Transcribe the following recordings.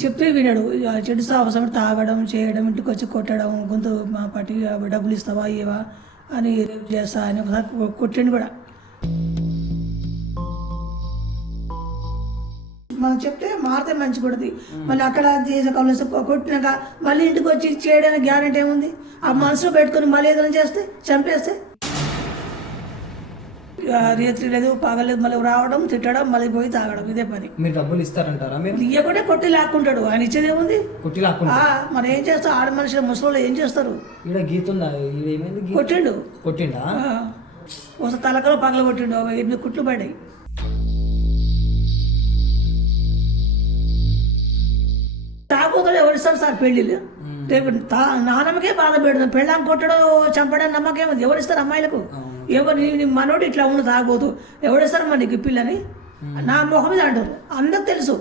చెప్తే వినడు. చెడు సాహసం తాగడం చేయడం, ఇంటికి వచ్చి కొట్టడం, గొంతు పట్టి డబ్బులు ఇస్తావా ఇవ్వవా అని రేపు చేస్తా అని ఒకసారి కొట్టిండు కూడా. మనం చెప్తే మారితే మంచి కొడుతుంది. మళ్ళీ అక్కడ చేసే కాలేజ్ కొట్టినాక మళ్ళీ ఇంటికి వచ్చి చేయడానికి గ్యారెంటీ ఏముంది? ఆ మనసులో పెట్టుకొని మళ్ళీ ఏదైనా చేస్తే చంపేస్తే రేత్రి లేదు పగలేదు, మళ్ళీ రావడం తిట్టడం మళ్ళీ పోయి తాగడం, ఇదే పని. మీరు డబ్బులు ఇస్తారంటారా? మీరు ఇవ్వకుంటే కొట్టి లాక్కుంటాడు. ఆయన ఇచ్చేది ఏముంది? కొట్టి లాక్కుంటా. మరి ఏం చేస్తారు? ఆడ మనుషుల ముసలి ఏం చేస్తారు? ఈడ గీత ఉందా? ఏమైంది? కొట్టిండా? ఒకసారి తలకలో పగల కొట్టిండు, 8 కుట్లు పడ్డాయి. తాగుతాడు ఎవరిస్తారు సార్ పెళ్ళిళ్ళు? రేపు నాన్నమ్మకే బాధ పెడతాం. పెళ్ళాం కొట్టడం చంపడం నమ్మకం ఉంది. ఎవరిస్తారు అమ్మాయిలకు? ఎవరు మనోడు ఇట్లా ఉండు తాగబోతు ఎవరిస్తారు మరి నీకు పిల్లని? నా మొహం మీద అంటారు, అందరికి తెలుసు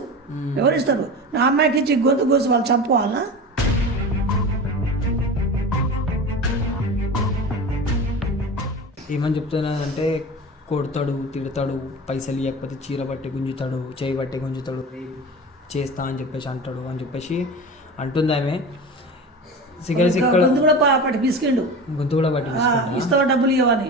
ఎవరిస్తారు. నా అమ్మాయికి ఇచ్చి గొంతు కోసి వాళ్ళు చంపుకోవాలనా? ఏమని చెప్తున్నానంటే కొడతాడు, తిడతాడు, పైసలు ఇవ్వకపోతే చీర బట్టి గుంజుతాడు, చేయి బట్టి గుంజుతాడు, చేస్తా అని చెప్పేసి అంటాడు అని చెప్పేసి అంటుంది ఆమె. సిగరెట్ గొంతు కూడా పట్టి పిసికిండు. గొంతు కూడా పట్టి ఇస్తావా డబ్బులు ఇవ్వని?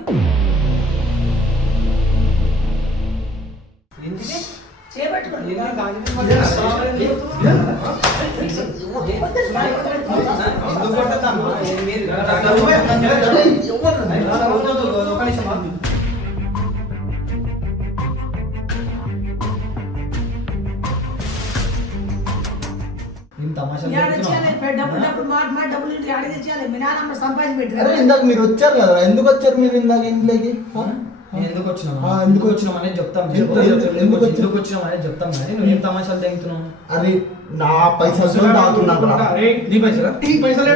ఇందాక మీరు వచ్చారు కదా, ఎందుకు వచ్చారు మీరు ఇందాక ఇంట్లోకి? ఎందుకు వచ్చినాం అనేది చెప్తాం. ఎందుకు వచ్చినాం అనేది చెప్తాం. కానీ నువ్వు ఏం తమాషాలు తెగుతున్నావు? అది నా పైసలతో తాగుతున్నాను. నీ పైసలు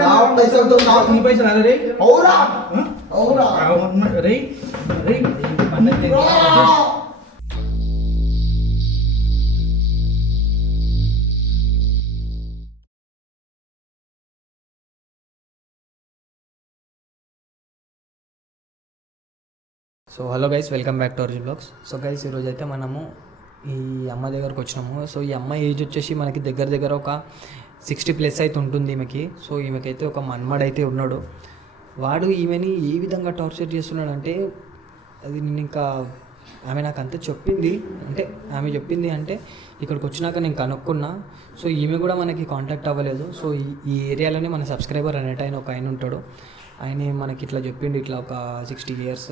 నా పైసలతో నీ పైసలు అరే అవురా అవురా రే రే so hello guys, welcome back to our blogs. So guys, ఈరోజు అయితే మనము ఈ అమ్మ దగ్గరకు వచ్చినాము. సో ఈ అమ్మ ఏజ్ వచ్చేసి మనకి దగ్గర ఒక 60+ అయితే ఉంటుంది ఈమెకి. సో ఈమెకైతే ఒక మన్మడైతే ఉన్నాడు. వాడు ఈమెని ఏ విధంగా టార్చర్ చేస్తున్నాడు అంటే, అది నేను ఇంకా ఆమె నాకు అంతా చెప్పింది. అంటే ఆమె చెప్పింది అంటే ఇక్కడికి వచ్చినాక నేను కనుక్కున్నా. సో ఈమె కూడా మనకి కాంటాక్ట్ అవ్వలేదు. సో ఈ ఏరియాలోనే మన సబ్స్క్రైబర్ అనేట ఒక ఆయన ఉంటాడు. ఆయన మనకి ఇట్లా చెప్పిండు, ఇట్లా ఒక 60 years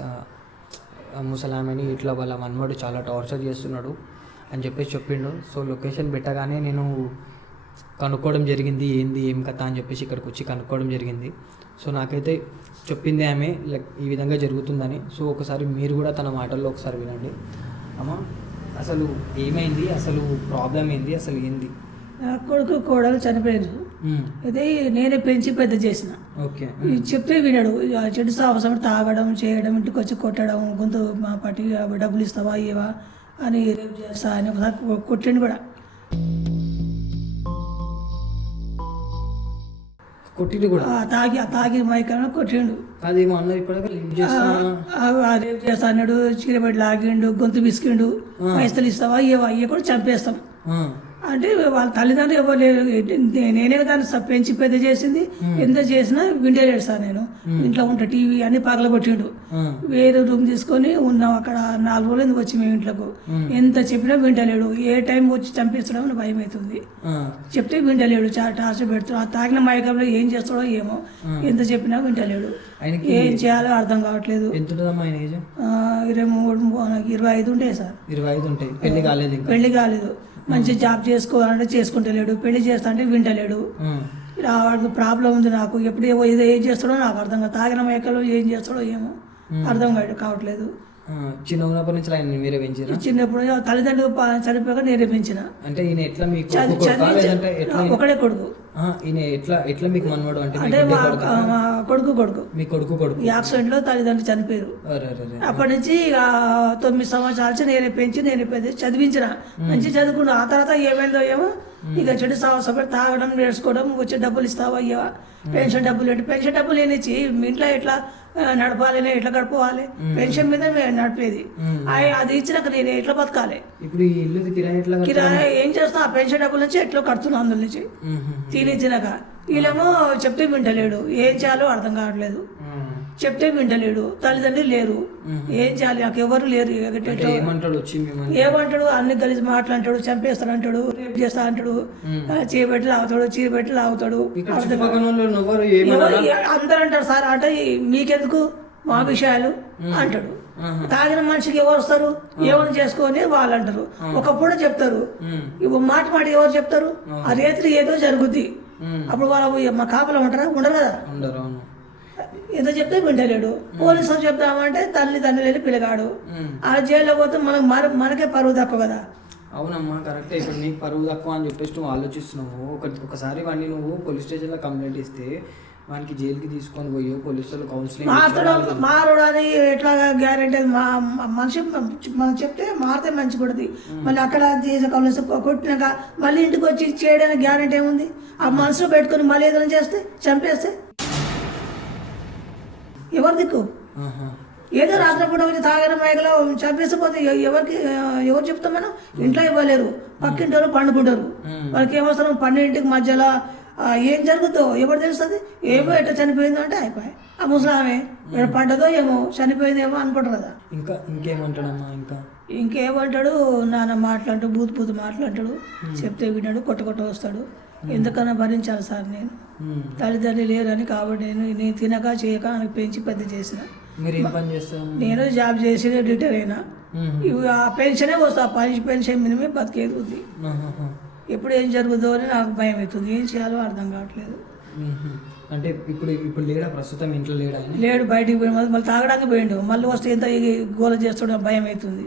ముసలామెని ఇట్లా వాళ్ళ మన్మడు చాలా టార్చర్ చేస్తున్నాడు అని చెప్పేసి చెప్పిండు. సో లొకేషన్ పెట్టగానే నేను కనుక్కోవడం జరిగింది, ఏంది ఏం కథ అని చెప్పేసి ఇక్కడికి వచ్చి కనుక్కోవడం జరిగింది. సో నాకైతే చెప్పింది ఆమె లైక్ ఈ విధంగా జరుగుతుందని. సో ఒకసారి మీరు కూడా తన మాటల్లో ఒకసారి వినండి. అమ్మ, అసలు ఏమైంది, అసలు ప్రాబ్లం ఏంది, అసలు ఏంది? కొడుకు కోడలు చనిపోయారు. అదే నేనే పెంచి పెద్ద చేసిన. ఓకే. చెప్తే వినడు. చెడు సాహసం తాగడం చేయడం, ఇంటికి వచ్చి కొట్టడం, గొంతు పట్టి డబ్బులు ఇస్తావా ఇవ్వవా అని రేపు చేస్తా అని ఒకసారి కొట్టిండు కూడా. కొట్టిండు కూడా? తాగి మైకన్నా కొట్టిండు. అదేమో అన్నది ఇప్పుడు రేపు చేస్తా అన్నాడు. చీరబడి లాగిండు, గొంతు పిసికిండు. పైసలు ఇస్తావా ఇవ్వవా, ఇవ్వ కూడా చంపేస్తాం అంటే వాళ్ళ తల్లిదండ్రులు ఎవరు లేరు. నేనే దాన్ని పెంచి పెద్ద చేసింది. ఎంత చేసినా వింటలేడు సార్. నేను ఇంట్లో ఉంటా, టీవీ అన్ని పగలగొట్టిండు. వేరే రూమ్ తీసుకొని ఉన్నాం అక్కడ. 4 రోజులు ఎందుకు వచ్చి మేము ఇంట్లోకి. ఎంత చెప్పినా వింటలేడు. ఏ టైం వచ్చి చంపిస్తాడో అని భయం అవుతుంది. చెప్తే వింటలేడు, చాలా టార్చర్ పెడుతున్నాడు. ఆ తాగిన మైకంలో ఏం చేస్తాడో ఏమో, ఎంత చెప్పినా వింటలేడు. ఏం చేయాలో అర్థం కావట్లేదు. 25 ఉంటాయి సార్. 25 ఉంటాయి. పెళ్లి కాలేదు. మంచి జాబ్ చేసుకోవాలంటే చేసుకుంటలేడు. పెళ్లి చేస్తా అంటే వింటలేడు. వాడికి ప్రాబ్లం ఉంది. నాకు ఎప్పుడు ఏం చేస్తాడో నాకు అర్థం కాదు. తాగిన మేకలు ఏం చేస్తాడో ఏమో అర్థం కావట్లేదు. చిన్నప్పటి నుంచి ఆయన మీరే పెంచారు? చిన్నప్పుడు తల్లిదండ్రులు చనిపోయాక నేనే పెంచిన. అంటే ఈయన ఎట్లా మీకు ఒకడే కొడుకు. ఈయన ఎట్లా ఎట్లా మీకు మనవాడు అంటే మీ అంటే బిడ్డ మా కొడుకా? కొడుకు మీ కొడుకు ఈ యాక్సిడెంట్లో తల్లిదండ్రులు చనిపోయారు. అరే అరే అరే. అప్పటి నుంచి ఇక 9 సంవత్సరాల నుంచి నేనే పెంచి నేనే పెద్ద చదివించిన మంచి చదువుకున్నా. ఆ తర్వాత ఏమైందో ఏమో ఇక చెడు సాహసపడి తాగడం నేర్చుకోవడం వచ్చే డబ్బులు ఇస్తావా అయ్యా పెన్షన్ డబ్బులు ఏంటి పెన్షన్ డబ్బులు ఏనిచ్చి మీ ఇంట్లో ఎట్లా నడపాలి ఎట్లా గడపవాలి పెన్షన్ మీద నడిపేది అది ఇచ్చినాక నేను ఎట్లా బతకాలి ఇప్పుడు ఈ ఇల్లు కిరాయి ఎట్లా కిరాయి ఏం చేస్తా ఆ పెన్షన్ డబ్బుల నుంచి ఎట్లా కడుతున్నా అందులో నుంచి తినిచ్చినాక వీళ్ళేమో చెప్తే వింటలేడు ఏం చేయాలో అర్థం కావట్లేదు చెప్తే వింటలేడు తల్లిదండ్రులు లేరు ఏం చేయాలి నాకు ఎవరు లేరు ఏమంటాడు వచ్చి మిమ్మల్ని ఏమంటాడు అన్ని కలిసి మాట్లాంటాడు చంపేస్తానంటాడు రేపు చేస్తా అంటాడు చీపెట్టి లాగుతాడు చీపెట్టి లాగుతాడు ఇక్కడ చుట్టుపక్కల వాళ్ళు ఎవరు ఏమన్నా అందరూ అంటారు సార్ అంటే మీకెందుకు మా విషయాలు అంటాడు తాగిన మనిషికి ఎవరు వస్తారు ఏమని చేసుకొని వాళ్ళు అంటారు ఒకప్పుడు చెప్తారు ఇప్పుడు మాట ఎవరు చెప్తారు ఆ రేత్రి ఏదో జరుగుద్ది అప్పుడు వాళ్ళు మా కాపలా ఉంటారా ఉండరు కదా ఉండరు అవును ఏదో చెప్తే వింటలేడు పోలీసులు చెప్తామంటే తల్లి లేని పిల్లగాడు ఆ జైల్లో పోతే మనకే పరువు తక్కువ కదా. అవునమ్మా కరెక్టే ఇప్పుడు నీకు పరువు తక్కువ అని చెప్పేసి నువ్వు ఆలోచిస్తున్నావు ఒకసారి వాడిని నువ్వు పోలీస్ స్టేషన్లో కంప్లైంట్ ఇస్తే వానికి జైలుకి తీసుకొని పోయి పోలీసులు కౌన్సిలింగ్ మారుడు అని ఎట్లా గ్యారెంటీ మా మనిషి మనం చెప్తే మారితే మంచి పడుతుంది మళ్ళీ అక్కడ చేసే కౌన్సిల్ కొట్టినాక మళ్ళీ ఇంటికి వచ్చి చేయడానికి గ్యారెంటీ ఏముంది ఆ మనసులో పెట్టుకుని మళ్ళీ ఏదైనా చేస్తే చంపేస్తే ఎవరు దిక్కు ఏదో రాత్రిపూట వచ్చి తాగిన మైకలో చంపేసిపోతే ఎవరు చెప్తాం మనం ఇంట్లో ఇవ్వలేరు పక్కింటి వాళ్ళు పండుకుంటారు వాళ్ళకి ఏమవసరం 12ంటికి మధ్యలో ఏం జరుగుతుందో ఎవరు తెలుస్తుంది ఏమో ఎట్లా చనిపోయిందో అంటే అయిపోయి ఆ ముసలామే పడ్డదో ఏమో చనిపోయిందేమో అనుకుంటారు కదా. ఇంకేమంటాడమ్మా ఇంకేమంటాడు నాన్న మాట్లాడు బూత్ మాట్లాడతాడు చెప్తే విన్నాడు కొట్ట వస్తాడు. ఎందుకన్నా భరించాలి సార్ నేను తల్లిదండ్రులు లేరని కాబట్టి నేను తినక చేయక నాకు పెంచి పెద్ద చేసిన నేను జాబ్ చేసి రిటైర్ అయినా ఆ పెన్షనే వస్తా పెన్షన్ మినిమే బతికేది ఉంది. ఎప్పుడు ఏం జరుగుతుందో అని నాకు భయం అవుతుంది ఏం చేయాలో అర్థం కావట్లేదు. అంటే ఇప్పుడు లేడా ప్రస్తుతం ఇంట్లో లేడు బయటికి పోయి మళ్ళీ తాగడానికి పోయిండు మళ్ళీ వస్తే ఎంత గోల చేస్తాడో భయం అవుతుంది.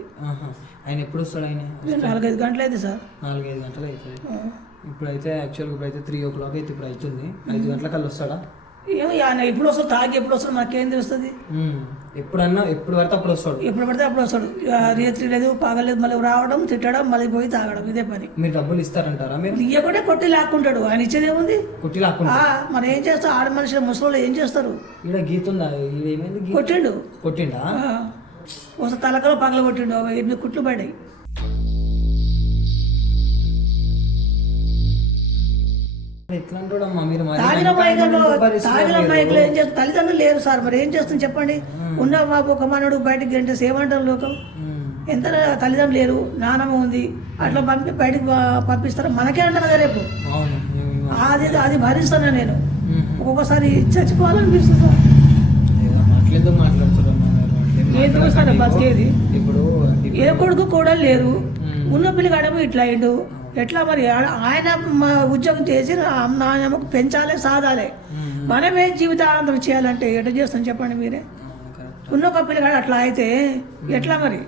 ఆయన ఎప్పుడు వస్తాడు? ఆయన 4-5 గంటలు అయితే సార్ 4-5 గంటలు అవుతుంది. ఇప్పుడైతే యాక్చువల్గా ఇప్పుడైతే 3 o'clock అయితే ఇప్పుడు అవుతుంది 5 గంటలకల్లా వస్తాడా? ఏమో ఆయన ఎప్పుడు వస్తాడు తాగి ఎప్పుడు వస్తాడు మాకేం తెలుస్తుంది. ఎప్పుడు పడితే అప్పుడు వస్తాడు ఎప్పుడు పడితే అప్పుడు వస్తాడు రేత్రి లేదు పగలేదు మళ్ళీ రావడం తిట్టడం మళ్ళీ పోయి తాగడం ఇదే పని. మీరు డబ్బులు ఇస్తారంటారా? మీరు ఇయ్యకుంటే కొట్టి లాక్కుంటాడు ఆయన ఇచ్చేదేముంది కొట్టి లాక్కుంటా మరి ఏం చేస్తారు ఆడ మనుషులు ముసలి ఏం చేస్తారు. ఇక్కడ గీత ఉందా? ఏమైంది? కొట్టిండా ఒకసారి తలకలో పగల కొట్టిండు 8 కుట్లు పడ్డాయి. తాగిన మైకులో ఏం చేస్తారు తల్లిదండ్రులు లేరు సార్ మరి ఏం చేస్తుంది చెప్పండి. ఉన్న బాబు ఒక మనడు బయటకు గంటేసి ఏమంటారు లోకం ఎంత తల్లిదండ్రులు లేరు నానమ్మ ఉంది అట్లా బయటకు పంపిస్తారు మనకే అంటారు కదా రేపు అది భరిస్తాను నేను ఒక్కొక్కసారి చచ్చిపోవాలనిపిస్తుంది సార్. ఎందుకు సార్ బతికేది ఏ కొడుకు కూడా లేరు ఉన్న పిల్లగాడేమో ఇట్లా అయిండు ఎట్లా మరి ఆయన ఉద్యోగం చేసి నాయనమ్మకు పెంచాలి సాధాలి మనమే జీవితానందం చేయాలంటే ఎట్లా చేస్తాం చెప్పండి మీరే. ఉన్న ఒక పిల్లగాడు అట్లా అయితే ఎట్లా మరి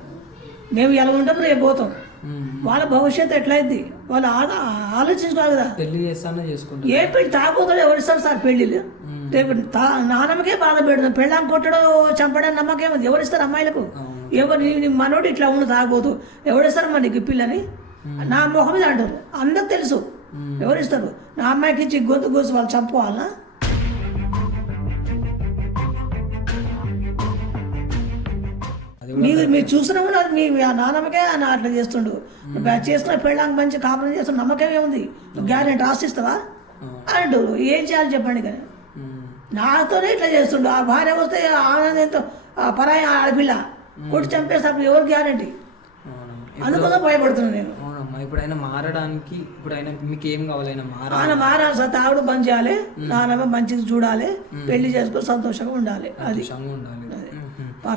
మేము ఎలా ఉంటాం రేపు పోతాం వాళ్ళ భవిష్యత్తు ఎట్లయింది వాళ్ళు ఆలోచించుకోవాలి కదా. ఏ పెళ్లి తాగోతాడు ఎవరిస్తారు సార్ పెళ్ళిళ్ళు రేపు నాన్నమ్మకే బాధ పెడతాం పెళ్ళాం కొట్టడం చంపడం నమ్మకం ఎవరిస్తారు అమ్మాయిలకు ఎవరు మనోడు ఇట్లా ఉండి తాగబోతు ఎవరిస్తారు మరి నీకు పిల్లని నా మొహం మీద అంటారు అందరికి తెలుసు ఎవరిస్తారు నా అమ్మాయికి ఇచ్చి గొంతు కోసి వాళ్ళు చంపుకోవాలనా. మీరు చూసినా కూడా మీ నాన్నమ్మకే ఆయన అట్లా చేస్తుండు చేసుకున్న పెళ్ళానికి మంచి కాపురం చేస్తున్న నమ్మకం ఏముంది గ్యారెంటీ ఆశిస్తావా అంటారు ఏం చేయాలి చెప్పండి. కానీ నాతోనే ఇట్లా చేస్తుండు ఆ భార్య వస్తే ఆనందంతో పరాయి ఆడపిల్ల కొట్టి చంపేసినప్పుడు ఎవరు గ్యారెంటీ అందుకోసం భయపడుతున్నాను నేను. ఇప్పుడు ఆయన మారడానికి ఇప్పుడు ఆయన మీకు ఏం కావాలి? ఆయన మారాలి సార్ తాగుడు బంద్ చేయాలి నాన్నమ్మ మంచిగా చూడాలి పెళ్లి చేసుకొని సంతోషంగా ఉండాలి. అది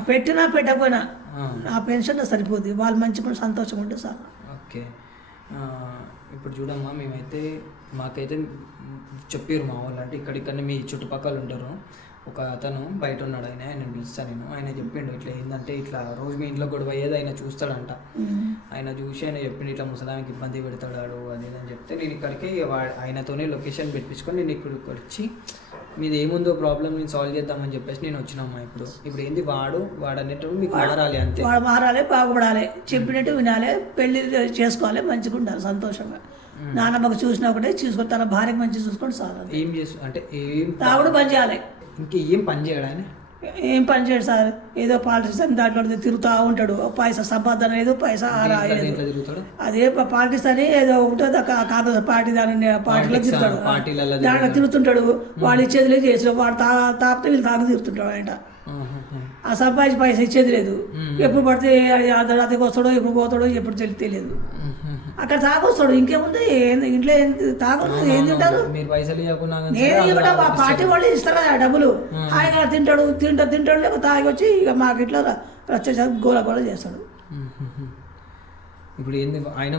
పెట్టినా పెట్టకపోయినా ఆ పెన్షన్ సరిపోద్ది వాళ్ళు మంచి పని సంతోషంగా ఉంటే సార్. ఓకే ఇప్పుడు చూడమ్మా మాకైతే చెప్పారు మా వాళ్ళు అంటే ఇక్కడిక్కడనే మీ చుట్టుపక్కల ఉంటారు ఒక అతను బయట ఉన్నాడు, ఆయన పిలుస్తాను నేను. ఆయన చెప్పిండు ఇట్లా ఏంటంటే ఇట్లా రోజు మీ ఇంట్లో గొడవ అయ్యేది ఆయన చూస్తాడంట. ఆయన చూసి ఆయన చెప్పిండు ఇట్లా ముసలానికి ఇబ్బంది పెడతాడు అది అని చెప్తే నేను ఇక్కడికి ఆయనతోనే లొకేషన్ పెట్టించుకొని నేను ఇక్కడికి వచ్చి మీది ఏముందో ప్రాబ్లం నేను సాల్వ్ చేద్దామని చెప్పేసి నేను వచ్చినమ్మా. ఇప్పుడు ఏంది వాడు అనేటప్పుడు మీకు మారాలి అంతే. వాడు మారాలి, బాగుపడాలి, చెప్పినట్టు వినాలి, పెళ్లి చేసుకోవాలి, మంచిగా ఉండాలి, సంతోషంగా. నాన్నమ్మకు చూసినా ఒకటే చూసుకొని తన భార్యకు మంచిగా చూసుకొని చాలు. ఏం చేసు అంటే ఏం తాగుడు పని చేయాలి, ఇంకేం పని చేయడు ఆయన. ఏం పని చేయడు సార్. ఏదో పాలిటిక్స్ అని దాంట్లో తిరుగుతూ ఉంటాడు. పైసా సంపాదన లేదు, పైసా తిరుగుతాడు. అదే పాలిటిక్స్ అని ఏదో ఉంటుంది కాంగ్రెస్ పార్టీ దాని పార్టీలో తిరుగుతాడు, దాంట్లో తిరుగుతుంటాడు. వాడు ఇచ్చేది లేదు, చేసి వాడు తాపితే వీళ్ళు తాగు తిరుగుతుంటాడు. ఆయన ఆ సంపాదించి పైసా ఇచ్చేది లేదు. ఎప్పుడు పడితే అర్ధరాత్రికి వస్తాడో, ఎప్పుడు పోతాడో ఎప్పుడు తెలియదు. అక్కడ తాగొస్తాడు, ఇంకేముంది ఇంట్లో తాగదు, ఏం తింటారు. నేను ఇవ్వడం ఆ పార్టీ వాళ్ళు ఇస్తారు కదా డబ్బులు. ఆయన తింటాడు లేకపోతే తాగి వచ్చి ఇక మాకు ఇట్లా వచ్చేసరికి గోల చేస్తాడు. ఇప్పుడు ఆయన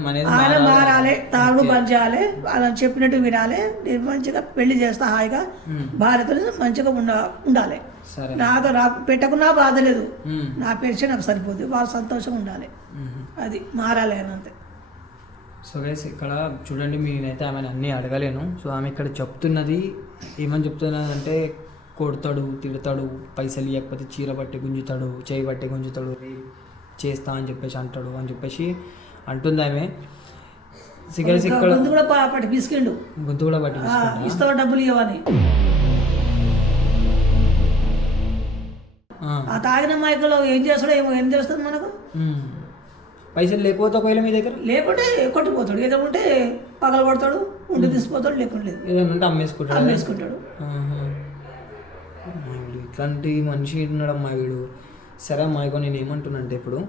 మారాలి, తాగుడు బంద్ చేయాలి, అలా చెప్పినట్టు వినాలి. నేను మంచిగా పెళ్లి చేస్తా, హాయిగా భార్యతో మంచిగా ఉండాలి. నాతో పెట్టకున్నా బాధ లేదు, నా పెన్షన్ నాకు సరిపోద్ది, వాళ్ళు సంతోషంగా ఉండాలి. అది మారాలి అని అంతే. సో గైస్ ఇక్కడ చూడండి, నేనైతే ఆమెను అన్నీ అడగలేను. సో ఆమె ఇక్కడ చెప్తున్నది ఏమని చెప్తున్నది అంటే కొడతాడు, తిడతాడు, పైసలు ఇవ్వకపోతే చీర పట్టి గుంజుతాడు, చేయి పట్టి గుంజుతాడు, చేస్తా అని చెప్పేసి అంటాడు అని చెప్పేసి అంటుంది ఆమె. సిగరెట్స్ ఇక్కడ గొంతు కూడా పట్టి పిసికిండు, గొంతు కూడా పట్టి ఇస్తావా డబ్బులు ఇవ్వని. ఆ తాగిన మైకలో ఏం చేస్తాడో ఏం తెలుస్తుంది మనకు. పైసలు లేకపోతే ఒకవేళ మీ దగ్గర లేకుంటే కొట్టిపోతాడు, ఏదో ఉంటే పగల కొడతాడు, ఉండి తీసిపోతాడు, లేకుంటే లేదు ఏదైనా ఉంటే అమ్మేసుకుంటాడు. ఇట్లాంటి మనిషి ఉన్నాడమ్మా వీడు. సరే అమ్మా, ఇగో నేను ఏమంటున్నానంటే ఇప్పుడు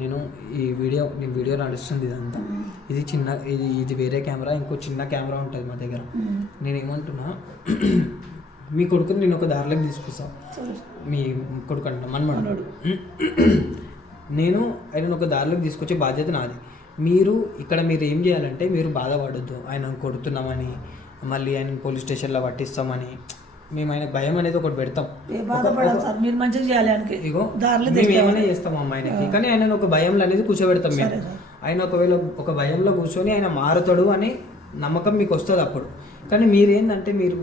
నేను వీడియో నడుస్తుంది ఇదంతా. ఇది వేరే కెమెరా, ఇంకో చిన్న కెమెరా ఉంటుంది మా దగ్గర. నేనేమంటున్నా, మీ కొడుకుని నేను ఒక దారిలోకి తీసుకొస్తాను. మీ కొడుకు అంట మనమన్నాడు, నేను ఆయన ఒక దారిలోకి తీసుకొచ్చే బాధ్యత నాది. మీరు ఏం చేయాలంటే మీరు బాధపడొద్దు, ఆయన కొడుతున్నామని మళ్ళీ ఆయన పోలీస్ స్టేషన్లో పట్టిస్తామని. మేము ఆయన భయం అనేది ఒకటి పెడతాం. మీరు మంచిగా చేయాలి, ఇగో మేము ఏమైనా చేస్తాం అమ్మాయినకి, కానీ ఆయన ఒక భయంలో అనేది కూర్చోబెడతాం మేము. ఆయన ఒకవేళ ఒక భయంలో కూర్చొని ఆయన మారుతాడు అని నమ్మకం మీకు వస్తుంది అప్పుడు. కానీ మీరేంటంటే మీరు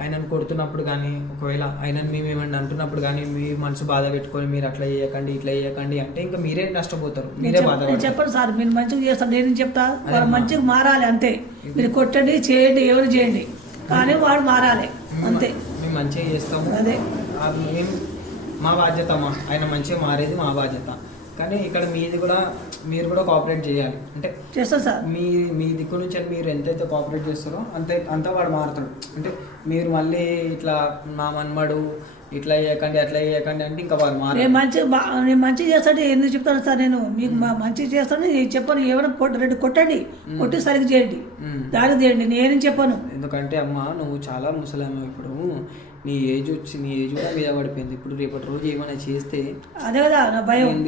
ఆయనను కొడుతున్నప్పుడు కానీ, ఒకవేళ ఆయనను మేము ఏమన్నా అంటున్నప్పుడు కానీ మీ మనసు బాధ పెట్టుకొని మీరు అట్లా చేయకండి ఇట్లా చేయకండి అంటే ఇంకా మీరే నష్టపోతారు, మీరే బాధపడతారు. చెప్పండి సార్, మీరు మంచిగా చేస్తారు, నేను చెప్తా. వాడు మంచిగా మారాలి అంతే. మీరు కొట్టండి, చేయండి, ఎవరు చేయండి, కానీ వాడు మారాలి అంతే. మేము మంచిగా చేస్తాము, అదే మేము మా బాధ్యత. ఆయన మంచిగా మారేది మా బాధ్యత. కానీ ఇక్కడ మీరు కూడా కోఆపరేట్ చేయాలి. అంటే చేస్తాం సార్, మీ దిక్కు నుంచి మీరు ఎంతైతే కోఆపరేట్ చేస్తారో అంతా వాడు మారుతాడు. అంటే మీరు మళ్ళీ ఇట్లా నా మన్మడు ఇట్లా చేయకండి అట్లా చేయకండి అంటే ఇంకా వాడు మారు. నేను మంచిగా చేస్తాను, ఎందుకు చెప్తాను సార్, నేను మీకు మంచిగా చేస్తాను చెప్పను. ఏమైనా రెండు కొట్టండి, కొట్టి సరిగ్గా చేయండి, దానికి చేయండి, నేనేం చెప్పాను. ఎందుకంటే అమ్మ నువ్వు చాలా ముసలాము, ఇప్పుడు నీ ఏజ్ కూడా మీద పడిపోయింది. ఇప్పుడు రేపటి రోజు ఏమైనా చేస్తే అదే కదా నా భయం.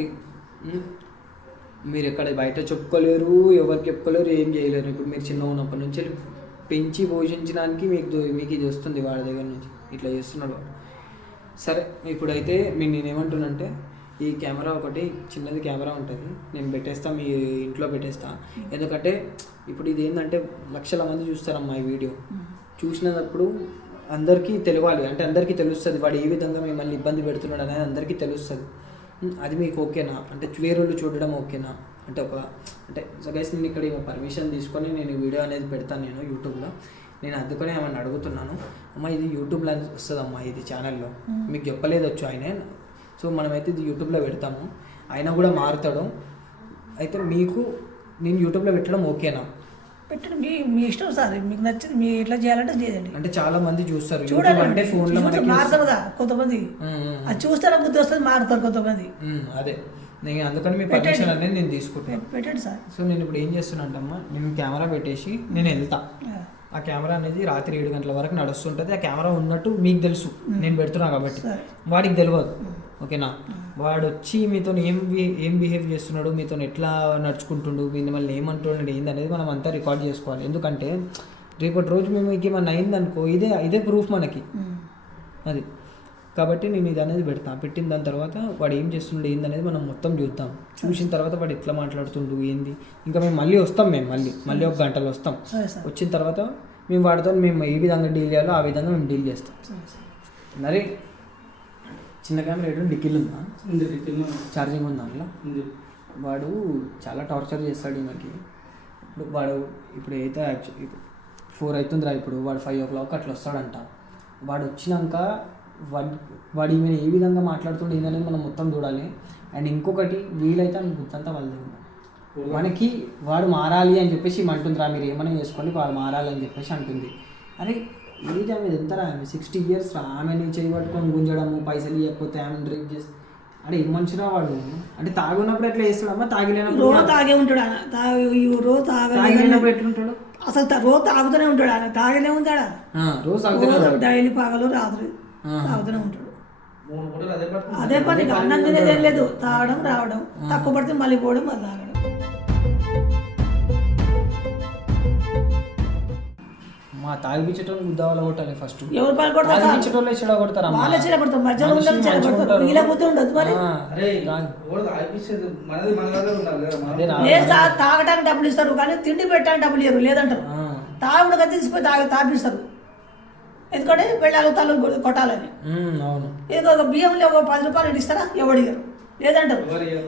మీరు ఎక్కడ బయట చెప్పుకోలేరు, ఎవరికి చెప్పుకోలేరు, ఏం చేయలేరు. ఇప్పుడు మీరు చిన్న ఉన్నప్పటి నుంచి పెంచి పోషించడానికి మీకు ఇది వస్తుంది వాడి దగ్గర నుంచి, ఇట్లా చేస్తున్నాడు వాడు. సరే ఇప్పుడైతే నేనేమంటున్నానంటే ఈ కెమెరా ఒకటి చిన్నది కెమెరా ఉంటుంది, నేను పెట్టేస్తా, మీ ఇంట్లో పెట్టేస్తా. ఎందుకంటే ఇప్పుడు ఇది ఏంటంటే లక్షల మంది చూస్తారమ్మా ఈ వీడియో. చూసినప్పుడు అందరికీ తెలియాలి, అంటే అందరికీ తెలుస్తుంది వాడు ఏ విధంగా మిమ్మల్ని ఇబ్బంది పెడుతున్నాడు అనేది అందరికీ తెలుస్తుంది. అది మీకు ఓకేనా, అంటే వేరేళ్ళు చూడడం ఓకేనా అంటే సో గైస్ నేను ఇక్కడ పర్మిషన్ తీసుకొని నేను వీడియో అనేది పెడతాను నేను యూట్యూబ్లో. నేను అందుకనే ఏమన్నా అడుగుతున్నాను, అమ్మ ఇది యూట్యూబ్లో వస్తుందమ్మా, ఇది ఛానల్లో మీకు చెప్పలేదొచ్చు ఆయనే. సో మనమైతే ఇది యూట్యూబ్లో పెడతాము, ఆయన కూడా మారుతాడు. అయితే నేను యూట్యూబ్లో పెట్టడం ఓకేనా? పెట్టండి, మీ ఇష్టం సార్, మీకు నచ్చింది మీరు ఎట్లా చేయాలంటే చేయండి. అంటే చాలా మంది చూస్తారు చూడండి, అంటే ఫోన్లో మారుతారు కదా కొంతమంది, అది చూస్తారా బుద్ధి వస్తుంది, మారుతారు కొంతమంది. అదే నేను అందుకని మీ పర్మిషన్ అనేది నేను తీసుకుంటాను, పెట్టండి సార్. సో నేను ఇప్పుడు ఏం చేస్తున్నానంటమ్మా, నేను కెమెరా పెట్టేసి నేను వెళ్తా. ఆ కెమెరా అనేది రాత్రి 7 గంటల వరకు నడుస్తుంటుంది. ఆ కెమెరా ఉన్నట్టు మీకు తెలుసు, నేను పెడుతున్నా కాబట్టి వాడికి తెలియదు. ఓకేనా? వాడు వచ్చి మీతో ఏం బిహేవ్ చేస్తున్నాడు, మీతో ఎట్లా నడుచుకుంటుండు, మిమ్మల్ని ఏమంటున్నాడు ఏంది అనేది మనం అంతా రికార్డ్ చేసుకోవాలి. ఎందుకంటే రేపటి రోజు మేము ఏమన్నా అయిందనుకో ఇదే ప్రూఫ్ మనకి. అది కాబట్టి నేను ఇది అనేది పెట్టిన దాని తర్వాత వాడు ఏం చేస్తుండే ఏందనేది మనం మొత్తం చూద్దాం. చూసిన తర్వాత వాడు ఎట్లా మాట్లాడుతుండు ఏంది, ఇంకా మేము మళ్ళీ వస్తాం, మళ్ళీ ఒక గంటలో వస్తాం. సరే సార్. వచ్చిన తర్వాత మేము వాడితో మేము ఏ విధంగా డీల్ చేయాలో ఆ విధంగా మేము డీల్ చేస్తాం. మరి చిన్న కెమెరా ఏడు డిక్కీలు ఉందా, ఛార్జింగ్ ఉందా అందులో? వాడు చాలా టార్చర్ చేస్తాడు ఈమెకి. వాడు ఇప్పుడు అయితే యాక్చువల్లీ 4 అవుతుందిరా, ఇప్పుడు వాడు 5 o'clock అట్లా వస్తాడంట. వాడు వచ్చినాక వాడు ఈమె ఏ విధంగా మాట్లాడుతుండే ఏందనేది మనం మొత్తం చూడాలి. అండ్ ఇంకొకటి వీలైతే అని గుర్తంతా వాళ్ళది మనకి వాడు మారాలి అని చెప్పేసి అంటుందిరా, మీరు ఏమైనా చేసుకోండి వాడు మారాలి అని చెప్పేసి అంటుంది. అరే ఏజ్ ఆమె ఎంతరా, ఆమె 60 years రా. ఆమెని చేయి పట్టుకొని గుంజడము, పైసలు ఇవ్వకపోతే ఆమెను రేప్ చేసి, అంటే ఏం మనిషిరా వాడు. అంటే తాగున్నప్పుడు ఎట్లా చేస్తాడమ్మా, తాగిలేనప్పుడు రోజు తాగే ఉంటాడు ఆయన, రోజు తాగిలేనప్పుడు ఎట్లుంటాడు అసలు రోజు తాగుతూనే ఉంటాడు ఆయన, తాగనే ఉంటాడా రోజు తాగుతాడు, డైలీ పగలు రాత్రి తాగుతూనే ఉంటాడు. 3 పూటలు అదే పడుతుంది. అదే పని అన్నం తినేది ఏం లేదు, తాగడం రావడం, తక్కువ పడితే మళ్ళీ పోవడం మళ్ళీ తాగడం. మా తాగిపించేటోళ్ళు గుద్దావాళ్ళ కొట్టాలి ఫస్ట్. ఎవరు పాలు కొడతారు? తాగిపించేటోళ్ళే చెడగొడతారు. వాళ్ళే చెడగొడతారు, మధ్యలో ఉండదు చెడగొడతారు, వీళ్ళపోతే ఉండదు మరి. అరే ఎవరు తాగిపించేది మనది మన దగ్గర ఉండాలి కదా. లేదు సార్, తాగడానికి డబ్బులు ఇస్తారు కానీ తిండి పెట్టడానికి డబ్బులు ఇవ్వరు, లేదంటారు. తాగుడుగా తీసిపోయి తాపిస్తారు, ఎందుకంటే పెళ్ళాలు తల్లు కొట్టాలని. అవును, ఏదో ఒక బియ్యంలో ఒక 10 రూపాయలు ఇస్తారా, ఎవడిగారు లేదంటారు.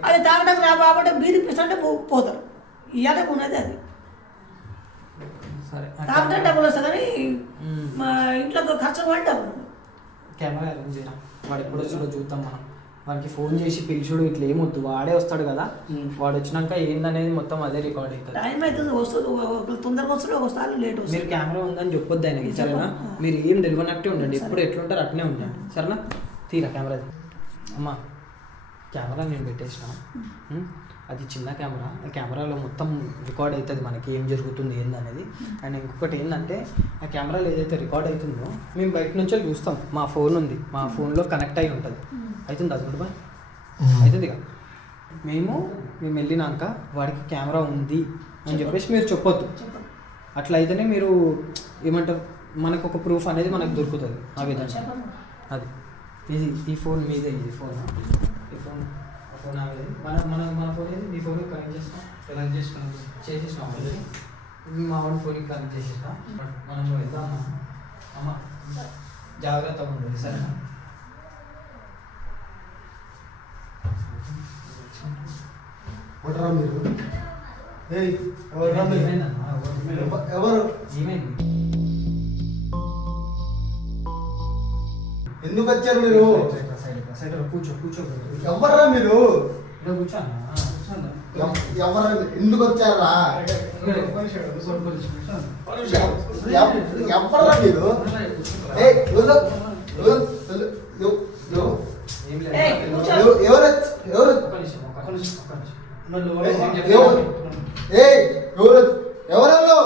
అది తాగడానికి రా బాబు బీరు ఇప్పిస్తుంటే పోతారు. ఇవ్వాలే ఉన్నది అది, సరే. తాగడానికి డబ్బులు వస్తాయి కానీ మా ఇంట్లో ఖర్చు పడి డబ్బులు. కెమెరా అరేంజ్ చేయరా, వాడు ఎప్పుడు వచ్చాడో చూద్దాం మనం. వాడికి ఫోన్ చేసి పిలిచుడు ఇట్లా ఏమొద్దు, వాడే వస్తాడు కదా. వాడు వచ్చినాక ఏందనేది మొత్తం అదే రికార్డ్ అవుతుంది. టైం అవుతుంది, వస్తుంది, ఒకరు తొందరగా వస్తారు, ఒకసారి లేట్ వస్తుంది. మీరు కెమెరా ఉందని చెప్పొద్దు ఆయనకి, సరేనా? మీరు ఏం తెలియనట్టే ఉండండి, ఎప్పుడు ఎట్లుంటారు అట్నే ఉండండి, సరేనా? తీరా కెమెరా. అమ్మా కెమెరా నేను పెట్టేసిన, అది చిన్న కెమెరా. ఆ కెమెరాలో మొత్తం రికార్డ్ అవుతుంది మనకి ఏం జరుగుతుంది ఏందనేది. అండ్ ఇంకొకటి ఏంటంటే ఆ కెమెరాలో ఏదైతే రికార్డ్ అవుతుందో మేము బయట నుంచే చూస్తాం. మా ఫోన్ ఉంది, మా ఫోన్లో కనెక్ట్ అయి ఉంటుంది. అవుతుంది అది బాయ్, అవుతుంది ఇక. మేము వెళ్ళినాక వాడికి కెమెరా ఉంది అని చెప్పేసి మీరు చెప్పొద్దు. అట్లా అయితేనే మీరు ఏమంటారు, మనకు ఒక ప్రూఫ్ అనేది మనకు దొరుకుతుంది ఆ విధంగా. అది ఇది ఈ ఫోన్ మీదే, ఇది ఫోన్, ఈ ఫోన్ ఫోన్ అనేది మన ఫోన్ ఏది, ఈ ఫోన్కి కనెక్ట్ చేస్తాం, చేసేసినాం. మా వాడి ఫోన్కి కనెక్ట్ చేసేస్తాం. మనం వెళ్దాం అమ్మ, జాగ్రత్తగా ఉంటుంది, సరేనా? ఎవరు మీరు? ఎవరు? ఏమైంది? ఎందుకు వచ్చారు మీరు? కూర్చో. ఎవరా మీరు? కూర్చోన్నా, ఎవరా? ఎందుకు వచ్చారా? ఎవరా మీరు? ఎవరల్లో?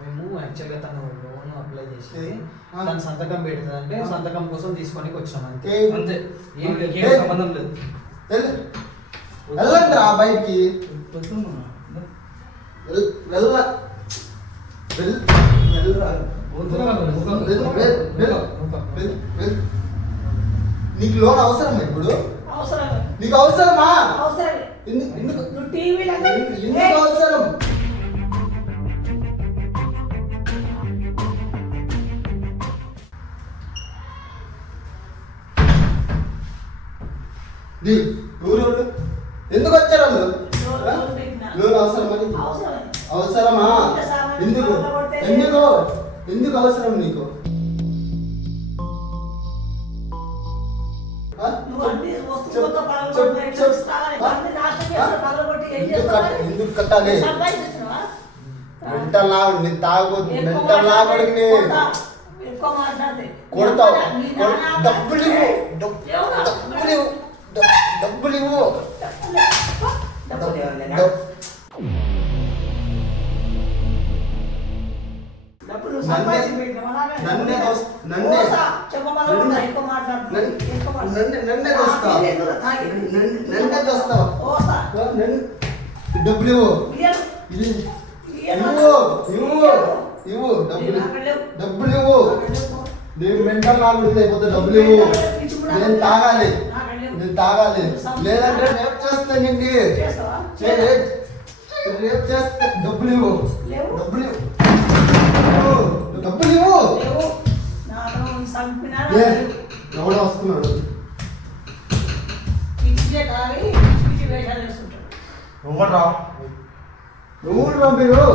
మేము యాక్చువల్గా తను లోన్ అప్లై చేసి తను సంతకం పెడుతుంది అంటే సంతకం కోసం తీసుకొని వచ్చినాం అంతే. అంతే, ఏం లేదు, ఏం సంబంధం లేదు. వెళ్ళండి రా బయటికి. నీకు లోన్ అవసరమా ఇప్పుడు? అవసరమే, నీకు అవసరమా? అవసరమే. ఎందుకు నువ్వు టీవీలో అవసరం? ఎవరు? ఎందుకు వచ్చారు వాళ్ళు? లోన్ అవసరమని? అవసరమా? ఎందుకు ఎందుకు ఎందుకు అవసరం నీకు? ఎందుకు కట్టాలి? మెంటల్ నేను తాగొద్దు, మెంటల్ లాగడికి కొడతావు. డబ్బులు ఇవ్వు, డబ్బులు ఇవ్వు. డబ్బులు ఇవ్వు. డబ్బులు ఇవ్వు నేను మెంటల్ లాగుతుంది అయిపోతే డబ్బులు ఇవ్వు నేను తాగాలి లేదంటే రేపు చేస్తా నిండి రేపు చేస్తే డబ్బులు ఇవ్వు డబ్బులు ఇవ్వు ఎవడో వస్తున్నాడు ఎవడ్రా మీరు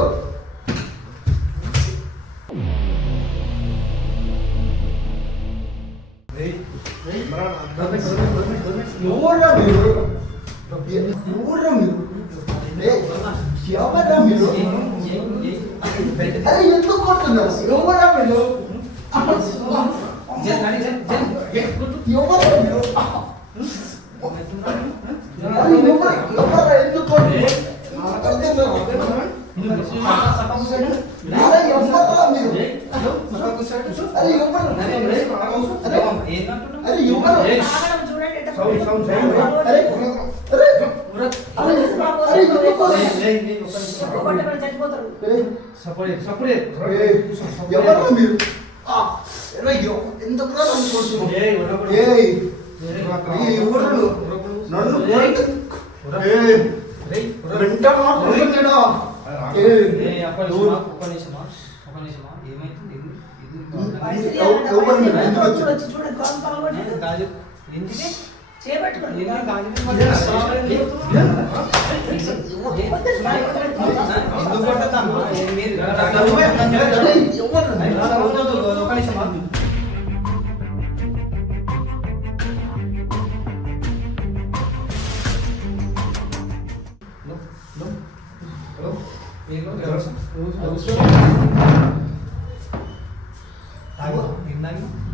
ఎవడ్రా మీరు ఎవడ్రా మీరు అరే ఎందుకు కొడుతున్నారు ఎవడ్రా మీరు ఎవడ్రా మీరు ఎందుకు ఎవరు మీరు ఎందుకు నన్ను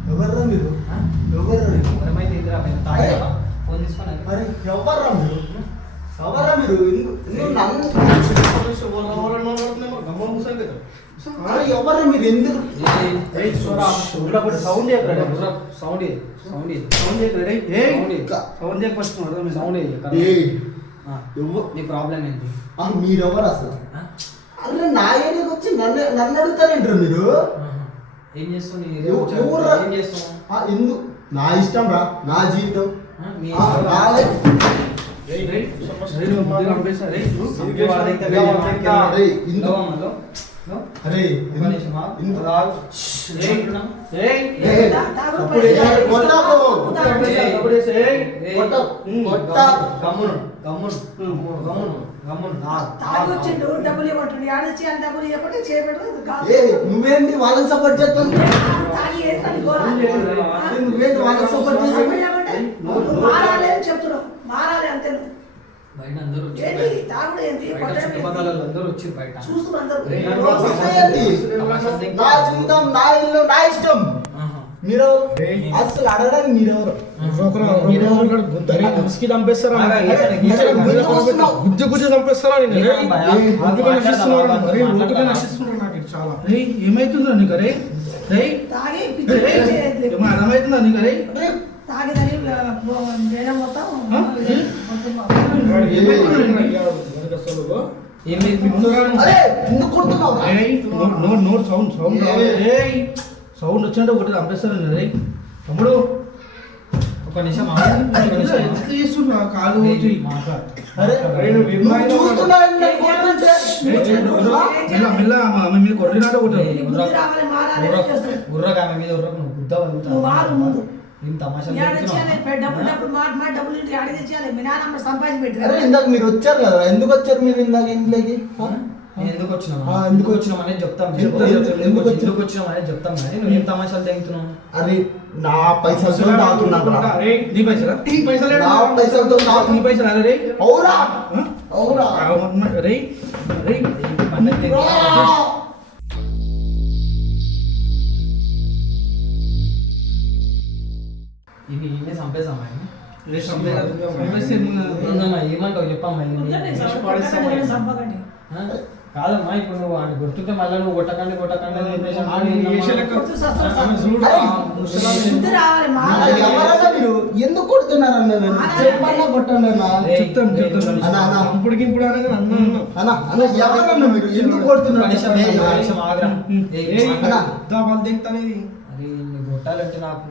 ఎవర్రా మీరు ఎవర్రా మీరు ఎవరు మీరు ఎందుకు నీ ప్రాబ్లం ఏంటి మీరెవరు అసలు అరే నా ఏరియాకి వచ్చి నన్ను అడుగుతారంటారు మీరు ఏం చేస్తావు ఎందుకు నా ఇష్టం రా నా జీవితం అరే నువ్వేంటి వాళ్ళని సపోర్ట్ చేస్తాను నువ్వేంటి వాళ్ళని సపోర్ట్ చెప్తున్నావు మారాలి అంతే బయట అందరూ అందరూ వచ్చి బయట నా జీవితం నా ఇల్లు నా ఇష్టం మీరు అసలు అడగడానికి మీరెవరు గుజ్జు గుజ్జు చంపేస్తారా ఏమైతుందో నీకు అరే అర్థమవుతుందా నీకు అరే తాగిదని మొత్తం సౌండ్ వచ్చినట్టు ఒకటి చంపేస్తాను రే తమ్ముడు ఒక నిమిషం చేస్తున్నా కాలు మెల్ల ఆమె మీద కొట్టినట్టు ఒకటి ఉర్రగా ఆమె మీద ఉర్రకు నువ్వు బుద్ధ వదులుతావు ఏం తమాషా ఇందాక మీరు వచ్చారు కదా ఎందుకు వచ్చారు మీరు ఇందాక ఇంట్లోకి ఎందుకు వచ్చినాం అనేది చెప్తాం ఎందుకు వచ్చినాం అనేది చెప్తాం కానీ నువ్వు ఏం తమాషాలు తెగుతున్నావు అరే నా పైసలు తాగుతున్నా నీ పైసలు నా పైసలతో నీ పైసలు అరే అవునా అవునా రే రే ఇవి చంపేసామా ఏమంటావు ఏమంటావు చెప్పమ్మా కాదమ్మా ఇప్పుడు నువ్వు ఆయన గుర్తుంటే మళ్ళీ నువ్వు కొట్టకండి అని చెప్పేసి కొడుతూ సస్తారు సార్. బుద్ధి రావాలి మా ఎవరన్నా మీరు ఎందుకు కొడుతున్నారు అన్న చెప్పన్నా కొట్టండి అన్న అన్న అన్న ఇప్పుడు అనగా అన్న అన్న ఎవరన్నా మీరు ఎందుకు కొడుతున్నారు చెప్పండి అన్న. అన్న వాళ్ళు దిగుతానేది అది నీ కొట్టాలంటే నాకు